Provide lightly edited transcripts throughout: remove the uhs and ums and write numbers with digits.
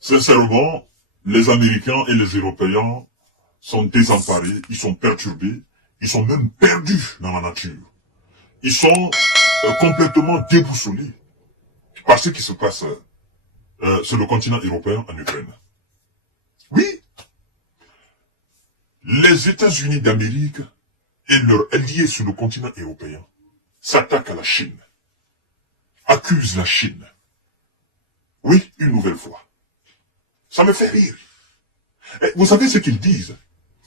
Sincèrement, les Américains et les Européens sont désemparés, ils sont perturbés, ils sont même perdus dans la nature. Ils sont complètement déboussolés par ce qui se passe sur le continent européen en Ukraine. Oui, les États-Unis d'Amérique et leurs alliés sur le continent européen s'attaquent à la Chine, accusent la Chine. Oui, une nouvelle fois. Ça me fait rire. Et vous savez ce qu'ils disent?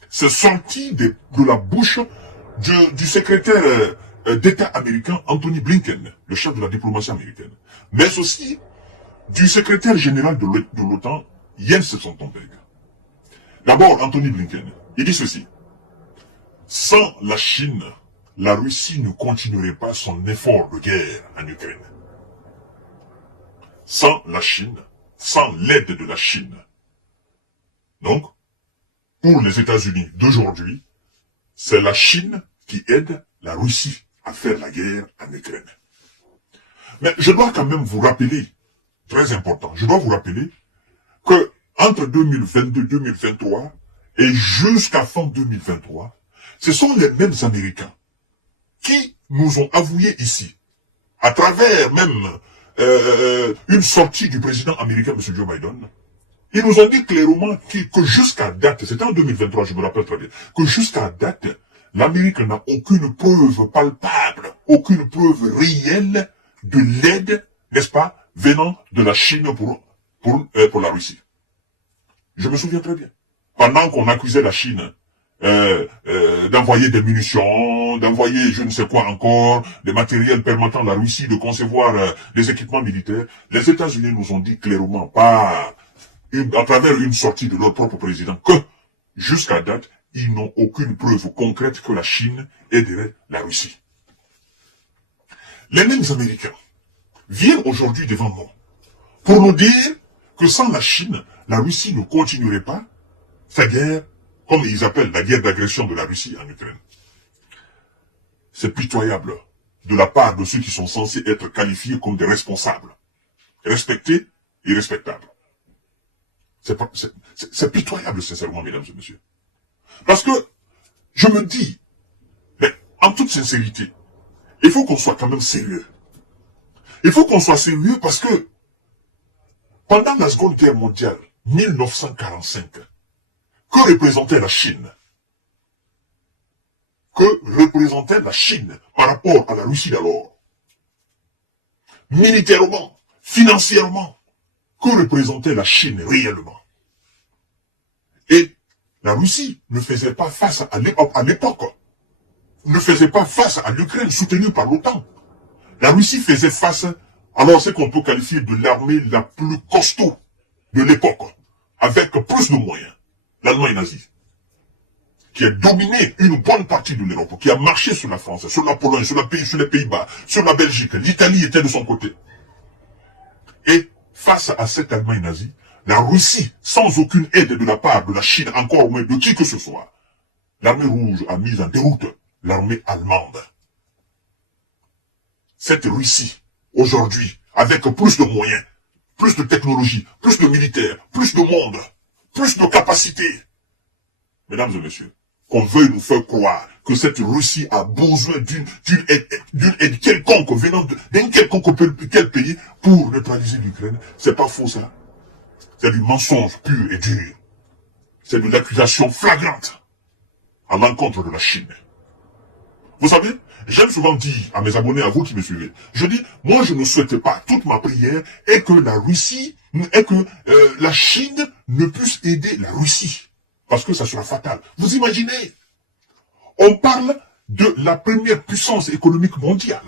C'est sorti de la bouche du secrétaire d'État américain Anthony Blinken, le chef de la diplomatie américaine, mais aussi du secrétaire général de l'OTAN, Jens Stoltenberg. D'abord, Anthony Blinken, il dit ceci. Sans la Chine, la Russie ne continuerait pas son effort de guerre en Ukraine. Sans la Chine, sans l'aide de la Chine. Donc, pour les États-Unis d'aujourd'hui, c'est la Chine qui aide la Russie à faire la guerre en Ukraine. Mais je dois quand même vous rappeler, très important, je dois vous rappeler que entre 2022-2023 et jusqu'à fin 2023, ce sont les mêmes Américains qui nous ont avoué ici, à travers même une sortie du président américain, M. Joe Biden, ils nous ont dit clairement que jusqu'à date, c'était en 2023, je me rappelle très bien, que jusqu'à date, l'Amérique n'a aucune preuve palpable, aucune preuve réelle de l'aide, n'est-ce pas, venant de la Chine pour la Russie. Je me souviens très bien. Pendant qu'on accusait la Chine d'envoyer des munitions, d'envoyer je ne sais quoi encore, des matériels permettant à la Russie de concevoir des équipements militaires, les États-Unis nous ont dit clairement, à travers une sortie de leur propre président, que jusqu'à date, ils n'ont aucune preuve concrète que la Chine aiderait la Russie. Les mêmes Américains viennent aujourd'hui devant nous pour nous dire que sans la Chine, la Russie ne continuerait pas sa guerre, comme ils appellent la guerre d'agression de la Russie en Ukraine. C'est pitoyable de la part de ceux qui sont censés être qualifiés comme des responsables, respectés et respectables. C'est pitoyable, sincèrement, mesdames et messieurs. Parce que, je me dis, mais, en toute sincérité, il faut qu'on soit quand même sérieux. Il faut qu'on soit sérieux parce que, pendant la Seconde Guerre mondiale, 1945, que représentait la Chine? Que représentait la Chine par rapport à la Russie d'alors? Militairement, financièrement, que représentait la Chine réellement? Et la Russie ne faisait pas face à l'époque, ne faisait pas face à l'Ukraine soutenue par l'OTAN. La Russie faisait face à ce qu'on peut qualifier de l'armée la plus costaud de l'époque, avec plus de moyens, l'Allemagne nazie, qui a dominé une bonne partie de l'Europe, qui a marché sur la France, sur la Pologne, sur les Pays-Bas, sur la Belgique. L'Italie était de son côté. Et face à cette Allemagne nazie, la Russie, sans aucune aide de la part de la Chine, encore moins de qui que ce soit, l'armée rouge a mis en déroute l'armée allemande. Cette Russie, aujourd'hui, avec plus de moyens, plus de technologie, plus de militaires, plus de monde, plus de capacités, mesdames et messieurs, qu'on veuille nous faire croire que cette Russie a besoin d'une aide quelconque venant d'un quelconque quel pays pour neutraliser l'Ukraine, c'est pas faux ça. C'est du mensonge pur et dur. C'est de l'accusation flagrante à l'encontre de la Chine. Vous savez, j'aime souvent dire à mes abonnés, à vous qui me suivez, je dis, moi je ne souhaite pas, toute ma prière est que la Russie, la Chine ne puisse aider la Russie. Parce que ça sera fatal. Vous imaginez, on parle de la première puissance économique mondiale.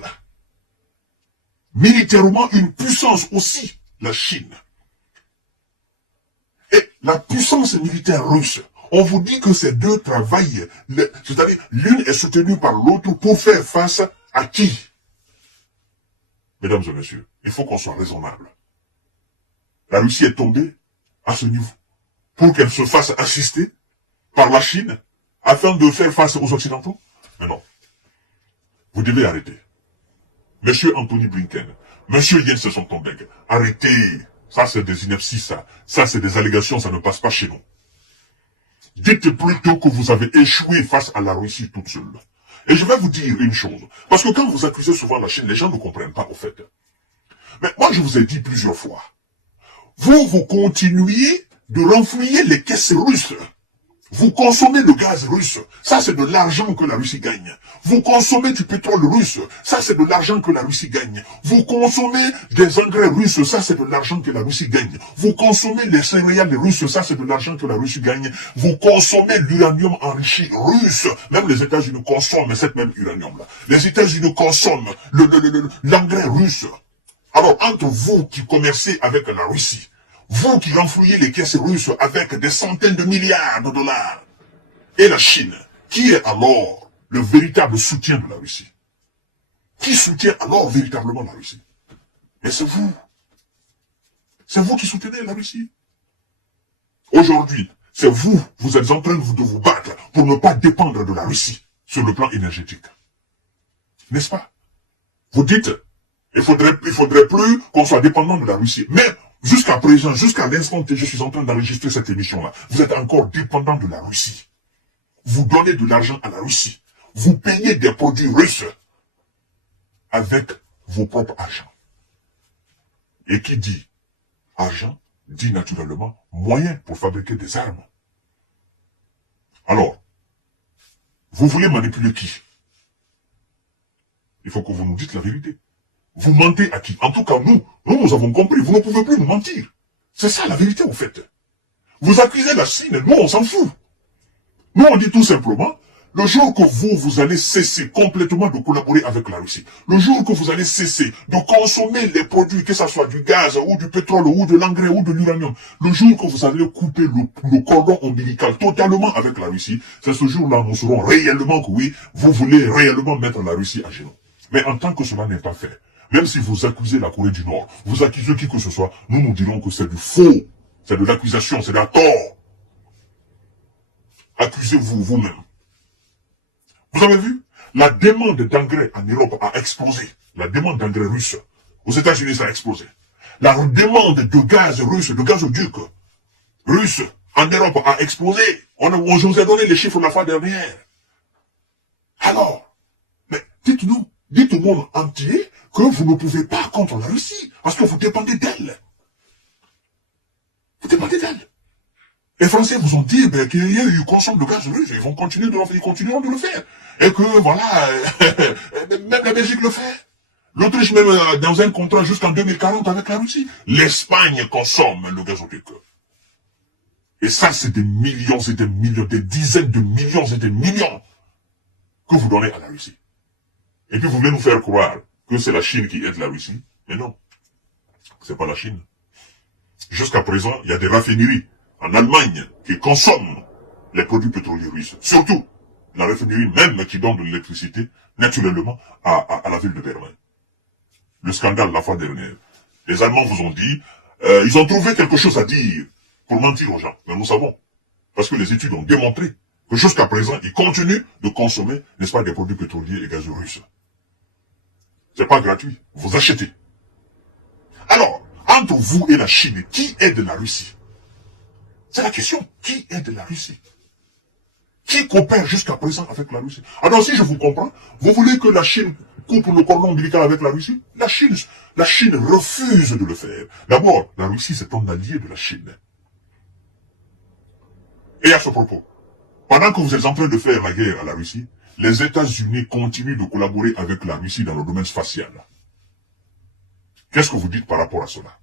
Militairement, une puissance aussi, la Chine. Et la puissance militaire russe, on vous dit que ces deux travaillent, c'est-à-dire l'une est soutenue par l'autre pour faire face à qui? Mesdames et messieurs, il faut qu'on soit raisonnable. La Russie est tombée à ce niveau pour qu'elle se fasse assister par la Chine afin de faire face aux Occidentaux? Mais non. Vous devez arrêter. Monsieur Anthony Blinken, Monsieur Jens Stoltenberg, arrêtez Ça, c'est des inepties, ça. Ça, c'est des allégations, ça ne passe pas chez nous. Dites plutôt que vous avez échoué face à la Russie toute seule. Et je vais vous dire une chose. Parce que quand vous accusez souvent la Chine, les gens ne comprennent pas, au fait. Mais moi, je vous ai dit plusieurs fois. Vous continuez de renflouer les caisses russes. Vous consommez le gaz russe, ça c'est de l'argent que la Russie gagne. Vous consommez du pétrole russe, ça c'est de l'argent que la Russie gagne. Vous consommez des engrais russes, ça c'est de l'argent que la Russie gagne. Vous consommez les céréales russes, ça c'est de l'argent que la Russie gagne. Vous consommez l'uranium enrichi russe, même les États-Unis consomment cet même uranium-là. Les États-Unis consomment l'engrais russe. Alors entre vous qui commercez avec la Russie, vous qui renflouez les caisses russes avec des centaines de milliards de dollars, et la Chine, qui est alors le véritable soutien de la Russie? Qui soutient alors véritablement la Russie? Et c'est vous. C'est vous qui soutenez la Russie. Aujourd'hui, c'est vous êtes en train de vous battre pour ne pas dépendre de la Russie sur le plan énergétique. N'est-ce pas? Vous dites, il faudrait plus qu'on soit dépendant de la Russie. Mais jusqu'à présent, jusqu'à l'instant où je suis en train d'enregistrer cette émission-là, vous êtes encore dépendant de la Russie. Vous donnez de l'argent à la Russie. Vous payez des produits russes avec vos propres argent. Et qui dit argent, dit naturellement moyen pour fabriquer des armes. Alors, vous voulez manipuler qui? Il faut que vous nous dites la vérité. Vous mentez à qui? En tout cas, nous avons compris. Vous ne pouvez plus nous mentir. C'est ça la vérité, au fait. Vous accusez la Chine, nous, on s'en fout. Nous, on dit tout simplement, le jour que vous allez cesser complètement de collaborer avec la Russie, le jour que vous allez cesser de consommer les produits, que ce soit du gaz, ou du pétrole, ou de l'engrais, ou de l'uranium, le jour que vous allez couper le cordon ombilical totalement avec la Russie, c'est ce jour-là, nous saurons réellement que oui, vous voulez réellement mettre la Russie à genoux. Mais en tant que cela n'est pas fait, même si vous accusez la Corée du Nord, vous accusez qui que ce soit, nous dirons que c'est du faux. C'est de l'accusation, c'est d'un tort. Accusez-vous vous-même. Vous avez vu? La demande d'engrais en Europe a explosé. La demande d'engrais russe. Aux États-Unis, ça a explosé. La demande de gaz russe, de gazoduc russe en Europe a explosé. Je vous ai donné les chiffres la fois dernière. Alors, mais dites-nous, dites au monde entier que vous ne pouvez pas contre la Russie, parce que vous dépendez d'elle. Vous dépendez d'elle. Les Français vous ont dit qu'il y a eu consomme de gaz russe, ils vont continuer ils continueront de le faire. Et que voilà, même la Belgique le fait. L'Autriche même dans un contrat jusqu'en 2040 avec la Russie. L'Espagne consomme le gazoduc. Et ça, c'est des millions et des millions, des dizaines de millions et des millions que vous donnez à la Russie. Et puis vous voulez nous faire croire que c'est la Chine qui aide la Russie. Mais non, c'est pas la Chine. Jusqu'à présent, il y a des raffineries en Allemagne qui consomment les produits pétroliers russes. Surtout, la raffinerie même qui donne de l'électricité, naturellement, à la ville de Berlin. Le scandale la fois dernière. Les Allemands vous ont dit, ils ont trouvé quelque chose à dire pour mentir aux gens. Mais nous savons, parce que les études ont démontré que jusqu'à présent, ils continuent de consommer, n'est-ce pas, des produits pétroliers et gazeux russes. C'est pas gratuit. Vous achetez. Alors, entre vous et la Chine, qui aide la Russie? C'est la question. Qui aide la Russie? Qui coopère jusqu'à présent avec la Russie? Alors, si je vous comprends, vous voulez que la Chine coupe le cordon ombilical avec la Russie? La Chine refuse de le faire. D'abord, la Russie, c'est un allié de la Chine. Et à ce propos, pendant que vous êtes en train de faire la guerre à la Russie, les États-Unis continuent de collaborer avec la Russie dans le domaine spatial. Qu'est-ce que vous dites par rapport à cela?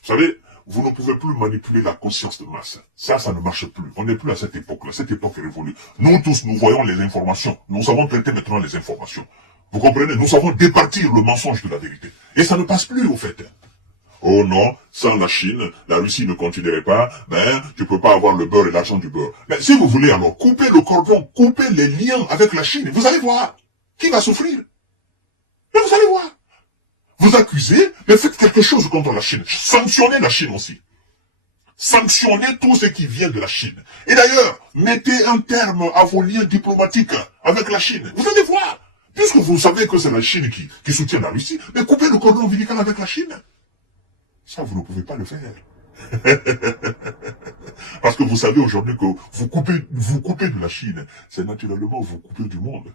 Vous savez, vous ne pouvez plus manipuler la conscience de masse. Ça ne marche plus. On n'est plus à cette époque-là. Cette époque est révolue. Nous tous, nous voyons les informations. Nous savons traiter maintenant les informations. Vous comprenez? Nous savons départir le mensonge de la vérité. Et ça ne passe plus, au fait. Oh non, sans la Chine, la Russie ne continuerait pas, tu peux pas avoir le beurre et l'argent du beurre. Mais si vous voulez alors couper le cordon, couper les liens avec la Chine, vous allez voir qui va souffrir. Mais vous allez voir. Vous accusez, mais faites quelque chose contre la Chine. Sanctionnez la Chine aussi. Sanctionnez tout ce qui vient de la Chine. Et d'ailleurs, mettez un terme à vos liens diplomatiques avec la Chine. Vous allez voir. Puisque vous savez que c'est la Chine qui soutient la Russie, mais coupez le cordon ombilical avec la Chine. Ça, vous ne pouvez pas le faire. Parce que vous savez aujourd'hui que vous coupez de la Chine. C'est naturellement vous coupez du monde.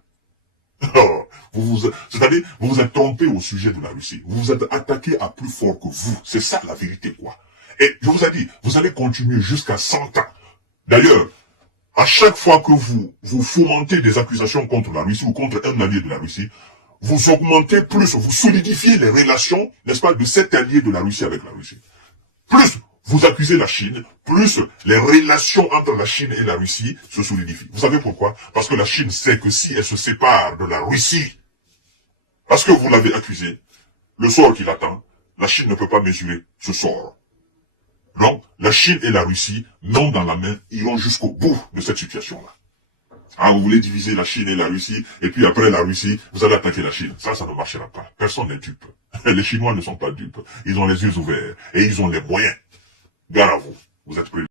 C'est-à-dire, vous vous êtes trompé au sujet de la Russie. Vous vous êtes attaqué à plus fort que vous. C'est ça la vérité, quoi. Et je vous ai dit, vous allez continuer jusqu'à 100 ans. D'ailleurs, à chaque fois que vous fomentez des accusations contre la Russie ou contre un allié de la Russie, vous augmentez plus, vous solidifiez les relations, n'est-ce pas, de cet allié de la Russie avec la Russie. Plus vous accusez la Chine, plus les relations entre la Chine et la Russie se solidifient. Vous savez pourquoi? Parce que la Chine sait que si elle se sépare de la Russie, parce que vous l'avez accusé, le sort qui l'attend, la Chine ne peut pas mesurer ce sort. Donc, la Chine et la Russie, main dans la main, iront jusqu'au bout de cette situation-là. Ah, vous voulez diviser la Chine et la Russie, et puis après la Russie, vous allez attaquer la Chine. Ça ne marchera pas. Personne n'est dupe. Les Chinois ne sont pas dupes. Ils ont les yeux ouverts, et ils ont les moyens. Gare à vous. Vous êtes prêts.